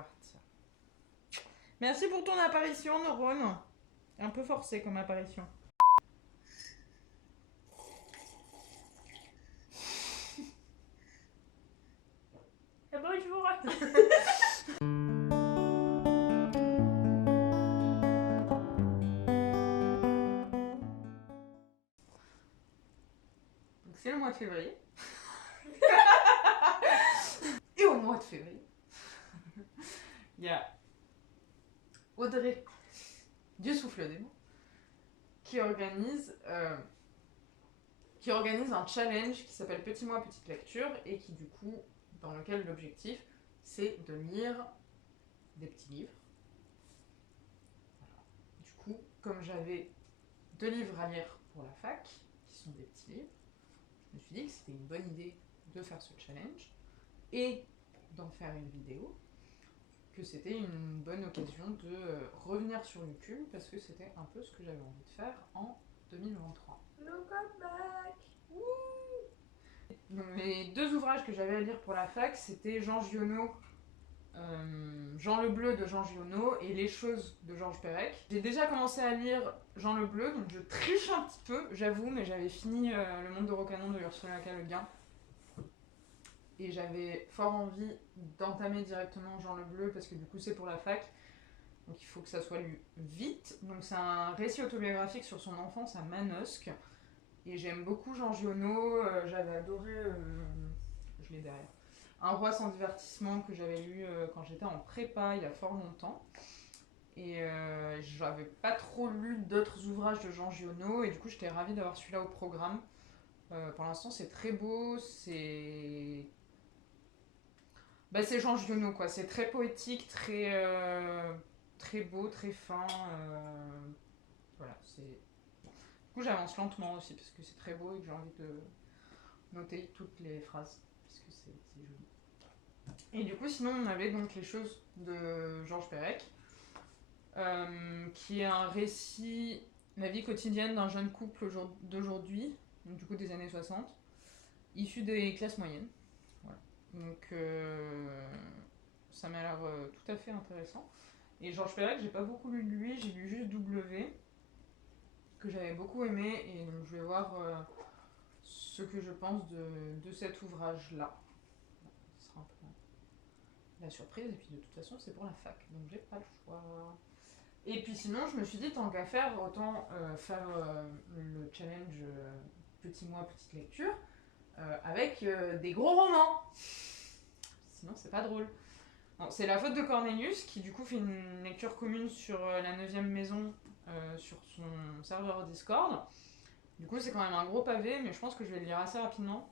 repartir. Merci pour ton apparition, Neurone. Un peu forcé comme apparition. Et bonjour. Donc c'est le mois de février. Et au mois de février, il y a Audrey du Souffle des mots qui organise un challenge qui s'appelle Petit mois, petite lecture et qui du coup, dans lequel l'objectif c'est de lire des petits livres. Voilà. Du coup, comme j'avais 2 livres à lire pour la fac, qui sont des petits livres, je me suis dit que c'était une bonne idée de faire ce challenge et d'en faire une vidéo, que c'était une bonne occasion de revenir sur YouTube parce que c'était un peu ce que j'avais envie de faire en 2023. Look at back. Donc, les 2 ouvrages que j'avais à lire pour la fac, c'était Jean Giono, Jean le Bleu de Jean Giono et Les choses de Georges Perec. J'ai déjà commencé à lire Jean le Bleu, donc je triche un petit peu, j'avoue, mais j'avais fini Le Monde de Rocanon de Ursula K. Le Guin. Et j'avais fort envie d'entamer directement Jean le Bleu parce que du coup c'est pour la fac. Donc il faut que ça soit lu vite. Donc c'est un récit autobiographique sur son enfance à Manosque. Et j'aime beaucoup Jean Giono, j'avais adoré, je l'ai derrière, Un roi sans divertissement que j'avais lu quand j'étais en prépa il y a fort longtemps. Et j'avais pas trop lu d'autres ouvrages de Jean Giono et du coup j'étais ravie d'avoir celui-là au programme. Pour l'instant c'est très beau, c'est Jean Giono quoi, c'est très poétique, très beau, très fin. Voilà, c'est... Du coup j'avance lentement aussi parce que c'est très beau et que j'ai envie de noter toutes les phrases parce que c'est joli. Et du coup sinon on avait donc Les choses de Georges Perec, qui est un récit, la vie quotidienne d'un jeune couple d'aujourd'hui, donc du coup des années 60, issu des classes moyennes. Voilà. Donc ça m'a l'air tout à fait intéressant. Et Georges Perec, j'ai pas beaucoup lu de lui, j'ai lu juste W, que j'avais beaucoup aimé, et donc je vais voir ce que je pense de cet ouvrage-là. Ce sera un peu la surprise, et puis de toute façon c'est pour la fac, donc j'ai pas le choix. Et puis sinon je me suis dit tant qu'à faire, autant faire le challenge Petit mois, petite lecture, avec des gros romans. Sinon c'est pas drôle. Bon, c'est La faute de Cornelius qui du coup fait une lecture commune sur la 9ème maison sur son serveur Discord. Du coup c'est quand même un gros pavé, mais je pense que je vais le lire assez rapidement.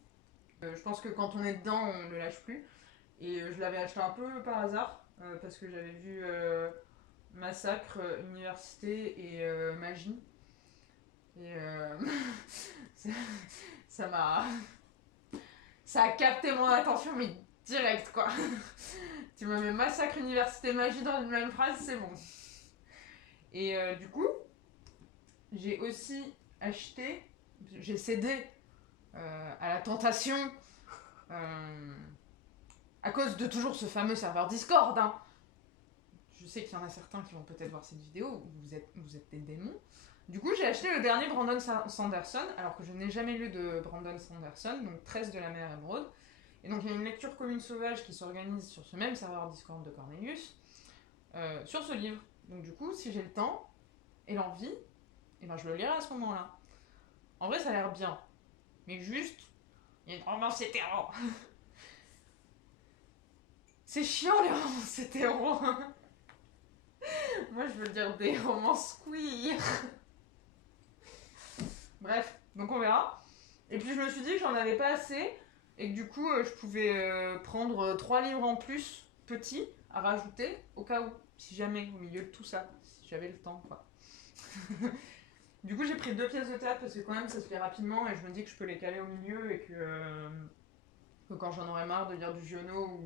Je pense que quand on est dedans on le lâche plus. Et je l'avais acheté un peu par hasard parce que j'avais vu Massacre, Université et Magie. Et ça m'a... Ça a capté mon attention, mais direct quoi. Tu me mets Massacre, Université, Magie dans une même phrase, c'est bon. Et du coup, j'ai aussi acheté, j'ai cédé à la tentation, à cause de toujours ce fameux serveur Discord. Hein. Je sais qu'il y en a certains qui vont peut-être voir cette vidéo, vous êtes des démons. Du coup, j'ai acheté le dernier Brandon Sanderson, alors que je n'ai jamais lu de Brandon Sanderson, donc 13 de la mer émeraude. Et donc il y a une lecture commune sauvage qui s'organise sur ce même serveur Discord de Cornelius, sur ce livre. Donc du coup, si j'ai le temps et l'envie, et ben je le lirai à ce moment-là. En vrai, ça a l'air bien. Mais juste, il y a une romance hétéro. C'est chiant les romances hétéro. Moi, je veux dire des romances queer. Bref, donc on verra. Et puis je me suis dit que j'en avais pas assez et que du coup je pouvais prendre 3 livres en plus, petits, à rajouter, au cas où, si jamais, au milieu de tout ça, si j'avais le temps, quoi. Du coup j'ai pris 2 pièces de théâtre parce que quand même ça se lit rapidement et je me dis que je peux les caler au milieu et que quand j'en aurais marre de lire du Giono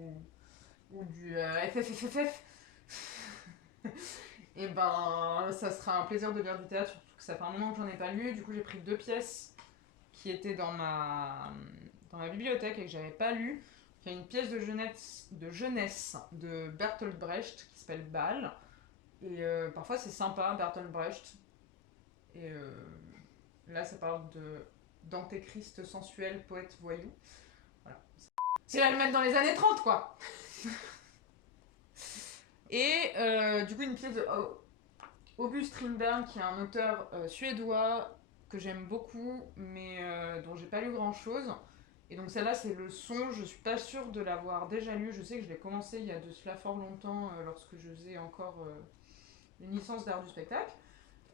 ou du FFFFF, et ben ça sera un plaisir de lire du théâtre, surtout que ça fait un moment que j'en ai pas lu. Du coup j'ai pris 2 pièces qui étaient dans ma bibliothèque et que j'avais pas lu. qui est une pièce de jeunesse de Bertolt Brecht qui s'appelle Bâle. Et parfois c'est sympa, Bertolt Brecht. Et là ça parle de d'antéchrist sensuel, poète voyou. Voilà. C'est la mettre dans les années 30 quoi. Et du coup une pièce de August Strindberg qui est un auteur suédois que j'aime beaucoup mais dont j'ai pas lu grand chose. Et donc celle-là c'est Le Son, je suis pas sûre de l'avoir déjà lu, je sais que je l'ai commencé il y a de cela fort longtemps lorsque je faisais encore une licence d'art du spectacle.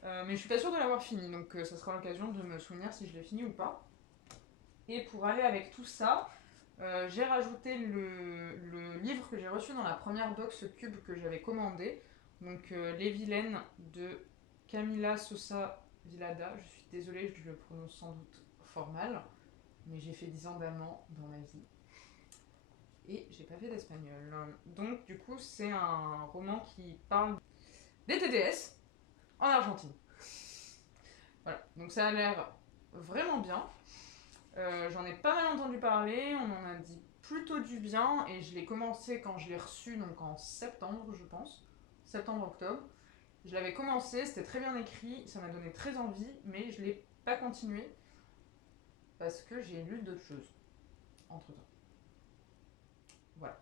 Mais je suis pas sûre de l'avoir fini, donc ça sera l'occasion de me souvenir si je l'ai fini ou pas. Et pour aller avec tout ça, j'ai rajouté le livre que j'ai reçu dans la première box Cube que j'avais commandé. Donc Les Vilaines de Camila Sosa Vilada. Je suis désolée, je le prononce sans doute fort mal, mais j'ai fait 10 ans d'allemand dans ma vie. Et j'ai pas fait d'espagnol. Donc du coup c'est un roman qui parle des TDS en Argentine. Voilà, donc ça a l'air vraiment bien. J'en ai pas mal entendu parler, on en a dit plutôt du bien, et je l'ai commencé quand je l'ai reçu, donc en septembre, je pense. Septembre-octobre. Je l'avais commencé, c'était très bien écrit, ça m'a donné très envie, mais je l'ai pas continué parce que j'ai lu d'autres choses entre temps. Voilà.